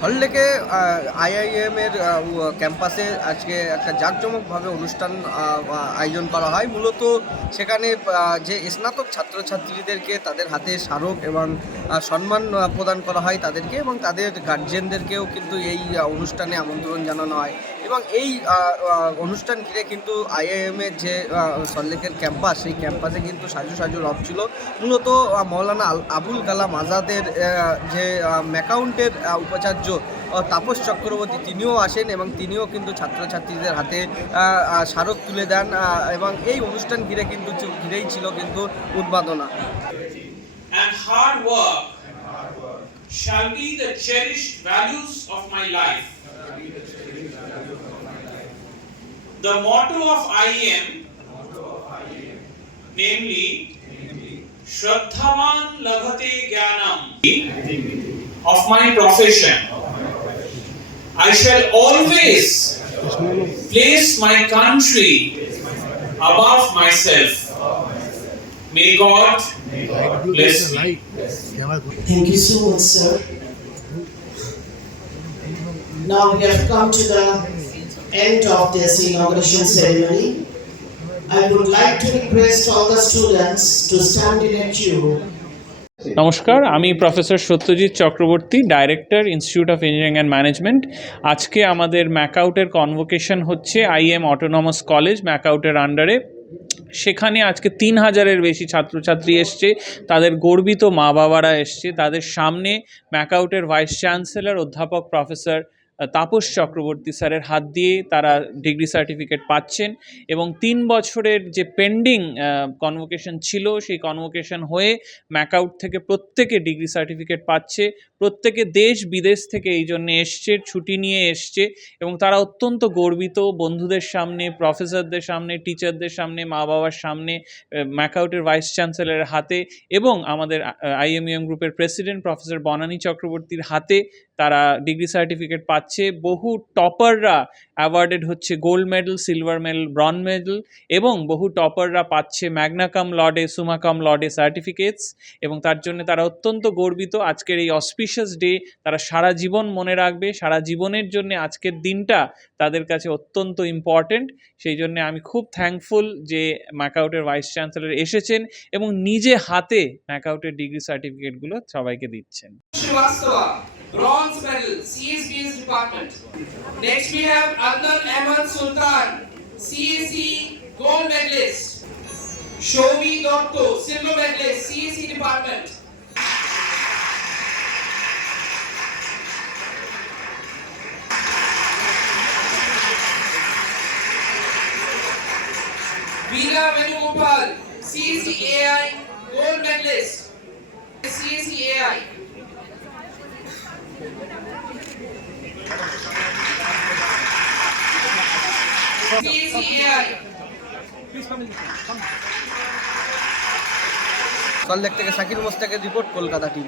সল্টলেকে IIM এর ক্যাম্পাসে আজকে একটা জাঁকজমকভাবে অনুষ্ঠান আয়োজন করা হয়। মূলত সেখানে যে স্নাতক ছাত্রছাত্রীদেরকে তাদের হাতে স্মারক এবং সম্মান প্রদান করা হয় তাদেরকে, এবং তাদের গার্জিয়ানদেরকেও কিন্তু এই অনুষ্ঠানে আমন্ত্রণ জানানো হয়। এবং এই অনুষ্ঠান ঘিরে কিন্তু আইআইএম এর যে সল্টলেকের ক্যাম্পাস, সেই ক্যাম্পাসে কিন্তু সাজু সাজু রব ছিল। মূলত মৌলানা আবুল কালাম আজাদের যে ম্যাকাউন্টের উপাচার্য তাপস চক্রবর্তী, তিনিও আসেন এবং তিনিও কিন্তু ছাত্রছাত্রীদের হাতে স্মারক তুলে দেন, এবং এই অনুষ্ঠান ঘিরেই ছিল কিন্তু উদ্বোধনা। And hard work shall be the cherished values of my life. The motto of IEM, namely Shraddhavan Labhate Jnanam, of my profession, I shall always place my country above myself. May God bless me. Thank you so much, sir. Now we have come to the end of this inauguration ceremony. I would like to request all the students to stand in a queue. নমস্কার, আমি professor Satyajit Chakraborty, director, institute of engineering and management. আজকে আমাদের ম্যাকআউটের convocation হচ্ছে IM autonomous college ম্যাকআউটের আন্ডারে। সেখানে আজকে 3000-এর বেশি ছাত্রছাত্রী এসছে, তাদের গর্বিত মা বাবারা এসছে। তাদের সামনে ম্যাকআউটের ভাইস চ্যান্সেলর অধ্যাপক প্রফেসর তাপস চক্রবর্তী স্যারের হাত দিয়ে তারা ডিগ্রি সার্টিফিকেট পাচ্ছেন, এবং 3 বছরের যে পেন্ডিং কনভোকেশন ছিল সেই কনভোকেশন হয়ে ম্যাকআউট থেকে প্রত্যেকে ডিগ্রি সার্টিফিকেট পাচ্ছে। প্রত্যেকে দেশ বিদেশ থেকে এই জন্যে এসছে, ছুটি নিয়ে এসছে, এবং তারা অত্যন্ত গর্বিত বন্ধুদের সামনে, প্রফেসরদের সামনে, টিচারদের সামনে, মা বাবার সামনে, ম্যাকআউটের ভাইস চ্যান্সেলরের হাতে এবং আমাদের আইএমইউএম গ্রুপের প্রেসিডেন্ট প্রফেসর বনানী চক্রবর্তীর হাতে তারা ডিগ্রি সার্টিফিকেট পাচ্ছে। বহু টপাররা অ্যাওয়ার্ডেড হচ্ছে gold medal, silver medal, bronze medal, এবং বহু টপাররা পাচ্ছে ম্যাগনা কাম লর্ডে, সুমা কাম লর্ডে সার্টিফিকেটস, এবং তার জন্য তারা অত্যন্ত গর্বিত। আজকের এই অসপিশিয়াস ডে তারা সারা জীবন মনে রাখবে, সারা জীবনের জন্য আজকের দিনটা তাদের কাছে অত্যন্ত ইম্পর্ট্যান্ট। সেই জন্য আমি খুব থ্যাঙ্কফুল যে ম্যাকআউটের ভাইস চ্যান্সেলর এসেছেন এবং নিজে হাতে ম্যাকআউটের ডিগ্রি সার্টিফিকেটগুলো সবাইকে দিচ্ছেন। Bronze medal, CSBS department. Next we have Adnan Ahmad Sultan, CSE gold medalist. Shomi Dotto, silver medalist, CSE department. Veena Venugopal, CSE AI gold medalist, CSE AI. Salt Lake থেকে Shakir মোস্তাকের report, Kolkata TV.